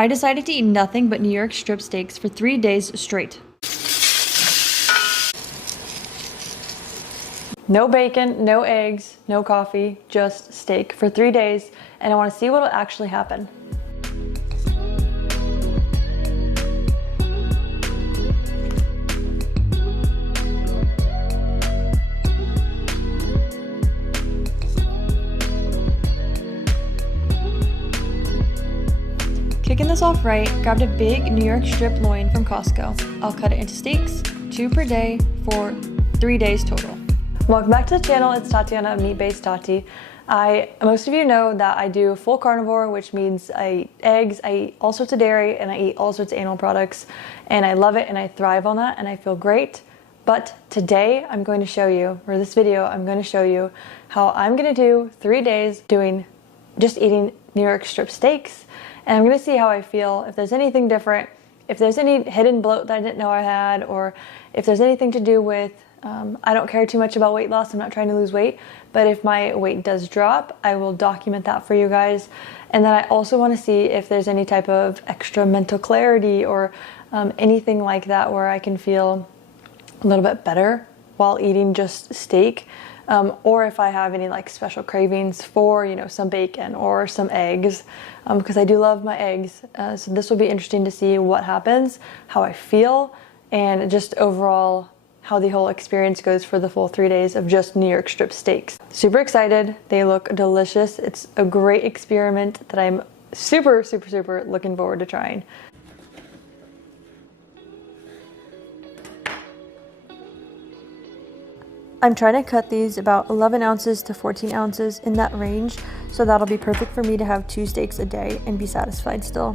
I decided to eat nothing but New York strip steaks for 3 days straight. No bacon, no eggs, no coffee, just steak for 3 days, and I want to see what will actually happen. Kicking this off right, grabbed a big New York strip loin from Costco. I'll cut it into steaks, 2 per day for 3 days total. Welcome back to the channel. It's Tatiana of Meat-Based Tati. Most of you know that I do full carnivore, which means I eat eggs, I eat all sorts of dairy, and I eat all sorts of animal products, and I love it and I thrive on that and I feel great. But today I'm going to show you, or this video, I'm going to show you how I'm going to do 3 days just eating New York strip steaks. And I'm going to see how I feel, if there's anything different, if there's any hidden bloat that I didn't know I had, or if there's anything to do with, I don't care too much about weight loss, I'm not trying to lose weight, but if my weight does drop, I will document that for you guys. And then I also want to see if there's any type of extra mental clarity or anything like that where I can feel a little bit better while eating just steak. Or if I have any like special cravings for, some bacon or some eggs, because I do love my eggs. So this will be interesting to see what happens, how I feel, and just overall how the whole experience goes for the full 3 days of just New York strip steaks. Super excited. They look delicious. It's a great experiment that I'm super, super, super looking forward to trying. I'm trying to cut these about 11 ounces to 14 ounces in that range, so that'll be perfect for me to have 2 steaks a day and be satisfied still.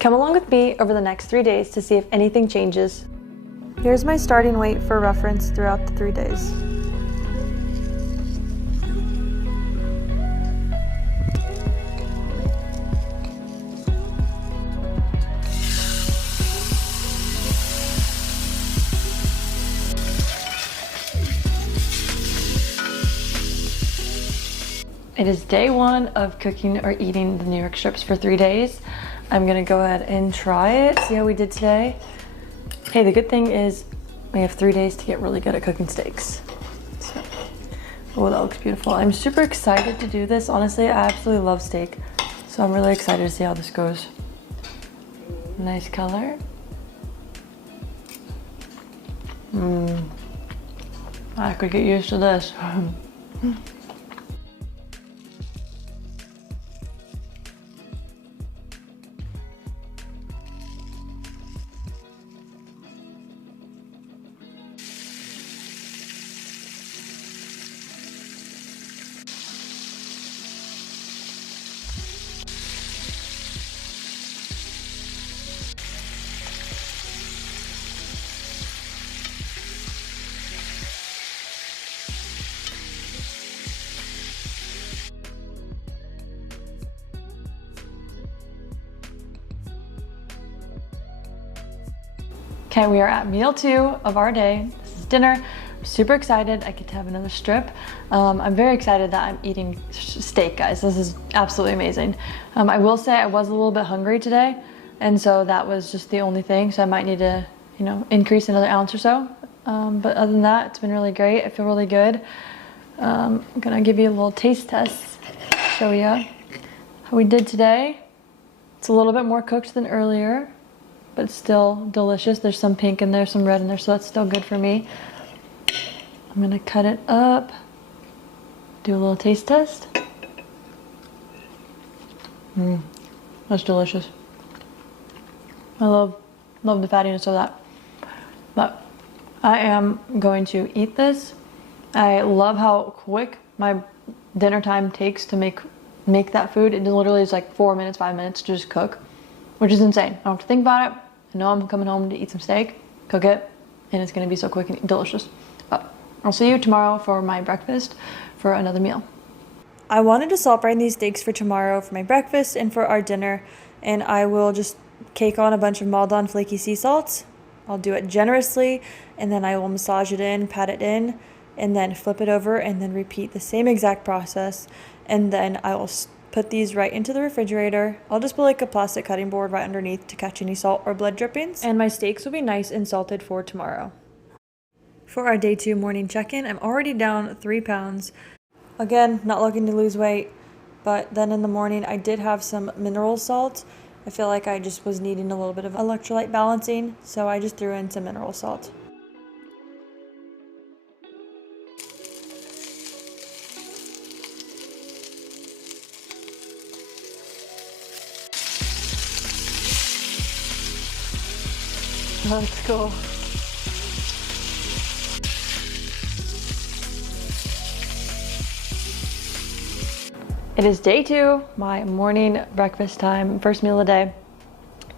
Come along with me over the next 3 days to see if anything changes. Here's my starting weight for reference throughout the 3 days. It is day 1 of cooking or eating the New York strips for 3 days. I'm gonna go ahead and try it, see how we did today. Hey, the good thing is we have 3 days to get really good at cooking steaks. So, oh, that looks beautiful. I'm super excited to do this. Honestly, I absolutely love steak. So I'm really excited to see how this goes. Nice color. I could get used to this. Okay, we are at meal 2 of our day. This is dinner. I'm super excited. I get to have another strip. I'm very excited that I'm eating steak, guys. This is absolutely amazing. I will say I was a little bit hungry today, and so that was just the only thing. So I might need to, increase another ounce or so. But other than that, it's been really great. I feel really good. I'm gonna give you a little taste test, show you how we did today. It's a little bit more cooked than earlier, but it's still delicious. There's some pink in there, some red in there, so that's still good for me. I'm gonna cut it up, do a little taste test. That's delicious. I love the fattiness of that. But I am going to eat this I love how quick my dinner time takes to make that food. It literally is like 4 minutes, 5 minutes to just cook, which is insane. I don't have to think about it. I know I'm coming home to eat some steak, cook it, and it's gonna be so quick and delicious. But I'll see you tomorrow for my breakfast for another meal. I wanted to salt brine these steaks for tomorrow for my breakfast and for our dinner, and I will just cake on a bunch of Maldon flaky sea salt. I'll do it generously, and then I will massage it in, pat it in, and then flip it over, and then repeat the same exact process. And then I will put these right into the refrigerator. I'll just put like a plastic cutting board right underneath to catch any salt or blood drippings. And my steaks will be nice and salted for tomorrow. For our day 2 morning check-in, I'm already down 3 pounds. Again, not looking to lose weight, but then in the morning I did have some mineral salt. I feel like I just was needing a little bit of electrolyte balancing, so I just threw in some mineral salt. Oh, that's cool. It is day 2, my morning breakfast time, first meal of the day.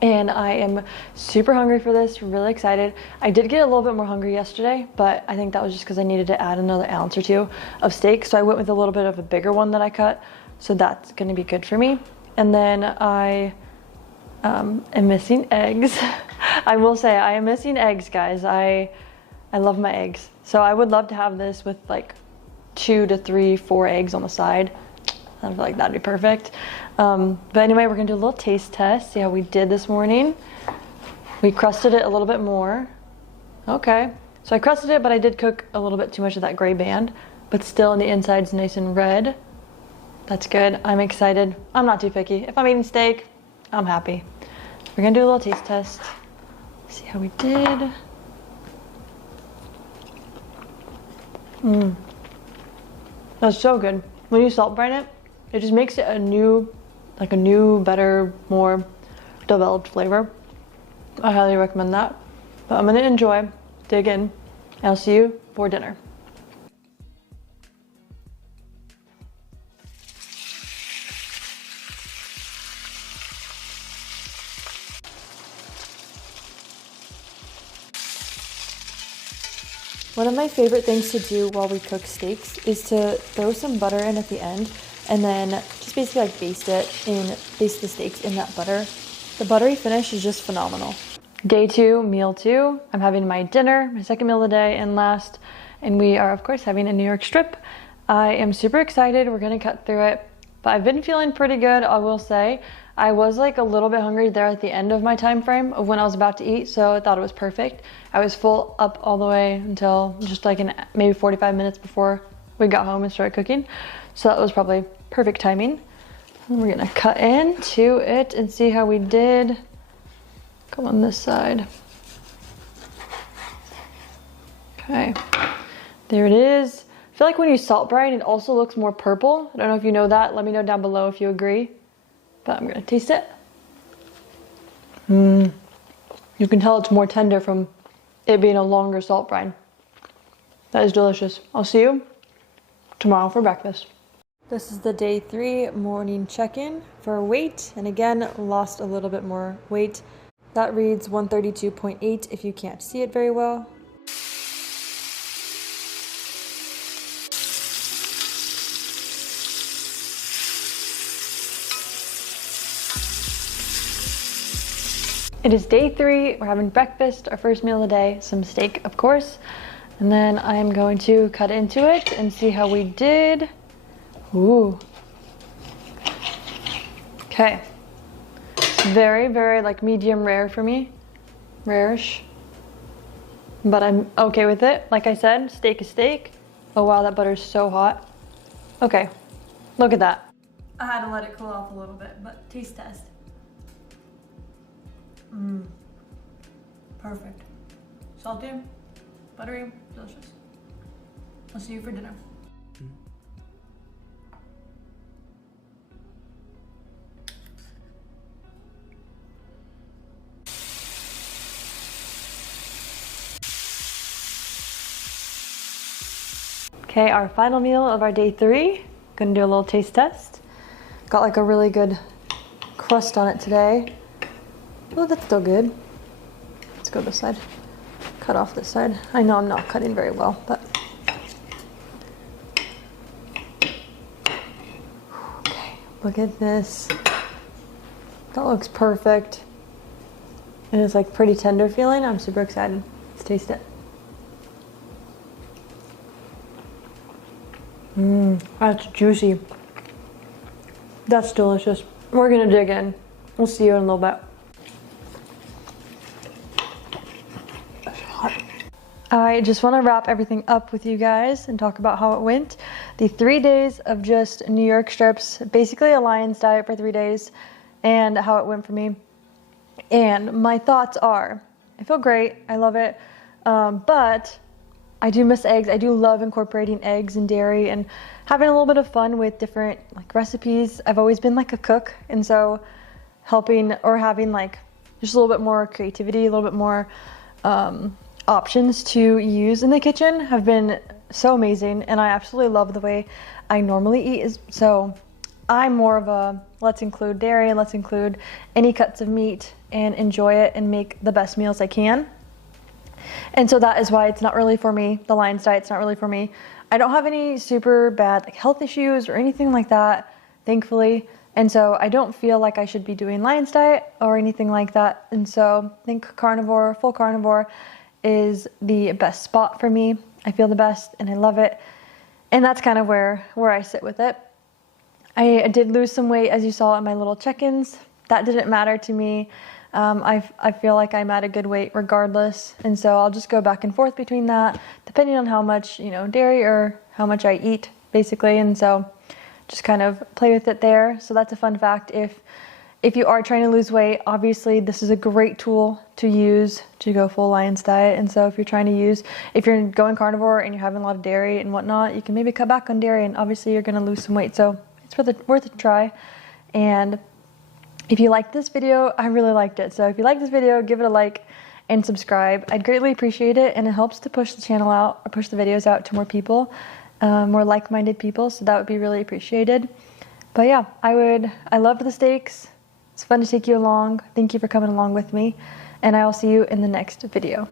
And I am super hungry for this, really excited. I did get a little bit more hungry yesterday, but I think that was just because I needed to add another ounce or 2 of steak. So I went with a little bit of a bigger one that I cut. So that's gonna be good for me. And then I am missing eggs. I will say I am missing eggs, guys. I love my eggs. So I would love to have this with like 2 to 3, 4 eggs on the side. I feel like that'd be perfect. But anyway, we're gonna do a little taste test, see how we did this morning. We crusted it a little bit more. Okay, so I crusted it, but I did cook a little bit too much of that gray band, but still the inside's nice and red. That's good, I'm excited. I'm not too picky. If I'm eating steak, I'm happy. We're gonna do a little taste test. See how we did. That's so good. When you salt brine it, it just makes it a new, better, more developed flavor. I highly recommend that. But I'm gonna enjoy, dig in, and I'll see you for dinner. One of my favorite things to do while we cook steaks is to throw some butter in at the end and then just basically like baste the steaks in that butter. The buttery finish is just phenomenal. Day 2, meal 2. I'm having my dinner, my second meal of the day and last, and we are of course having a New York strip. I am super excited. We're gonna cut through it, but I've been feeling pretty good, I will say. I was like a little bit hungry there at the end of my time frame of when I was about to eat, so I thought it was perfect. I was full up all the way until just like maybe 45 minutes before we got home and started cooking. So that was probably perfect timing. And we're gonna cut into it and see how we did. Go on this side. Okay, there it is. I feel like when you salt brine, it also looks more purple. I don't know if you know that. Let me know down below if you agree. But I'm gonna taste it. You can tell it's more tender from it being a longer salt brine. That is delicious. I'll see you tomorrow for breakfast. This is the day 3 morning check-in for weight, and again, lost a little bit more weight. That reads 132.8 if you can't see it very well. It is day 3, we're having breakfast, our first meal of the day, some steak of course, and then I'm going to cut into it and see how we did. Ooh. Okay. It's very, very like medium rare for me, rare-ish, but I'm okay with it. Like I said, steak is steak. Oh wow, that butter is so hot. Okay, look at that. I had to let it cool off a little bit, but taste test. Perfect. Salty, buttery, delicious. I'll see you for dinner. Okay, our final meal of our day 3. Gonna do a little taste test. Got like a really good crust on it today. Oh, that's still good. Let's go this side. Cut off this side. I know I'm not cutting very well, but. Okay, look at this. That looks perfect. And it's like pretty tender feeling. I'm super excited. Let's taste it. That's juicy. That's delicious. We're gonna dig in. We'll see you in a little bit. That's hot. I just want to wrap everything up with you guys and talk about how it went. The 3 days of just New York strips, basically a lion's diet for 3 days, and how it went for me. And my thoughts are, I feel great, I love it, but I do miss eggs. I do love incorporating eggs and dairy and having a little bit of fun with different like recipes. I've always been like a cook, and so helping or having like just a little bit more creativity, a little bit more options to use in the kitchen have been so amazing, and I absolutely love the way I normally eat. So I'm more of a let's include dairy, let's include any cuts of meat and enjoy it and make the best meals I can. And so that is why it's not really for me. The lion's diet's not really for me. I don't have any super bad like health issues or anything like that, thankfully. And so I don't feel like I should be doing lion's diet or anything like that. And so I think carnivore, full carnivore is the best spot for me. I feel the best and I love it. And that's kind of where I sit with it. I did lose some weight, as you saw in my little check-ins. That didn't matter to me. I feel like I'm at a good weight regardless, and so I'll just go back and forth between that, depending on how much, dairy or how much I eat, basically, and so just kind of play with it there. So that's a fun fact. If you are trying to lose weight, obviously this is a great tool to use to go full lion's diet, and so if you're going carnivore and you're having a lot of dairy and whatnot, you can maybe cut back on dairy, and obviously you're going to lose some weight, so it's worth a try. And if you liked this video, I really liked it. So if you like this video, give it a like and subscribe. I'd greatly appreciate it, and it helps to push the channel out or push the videos out to more people, more like-minded people. So that would be really appreciated. But yeah, I loved the steaks. It's fun to take you along. Thank you for coming along with me, and I will see you in the next video.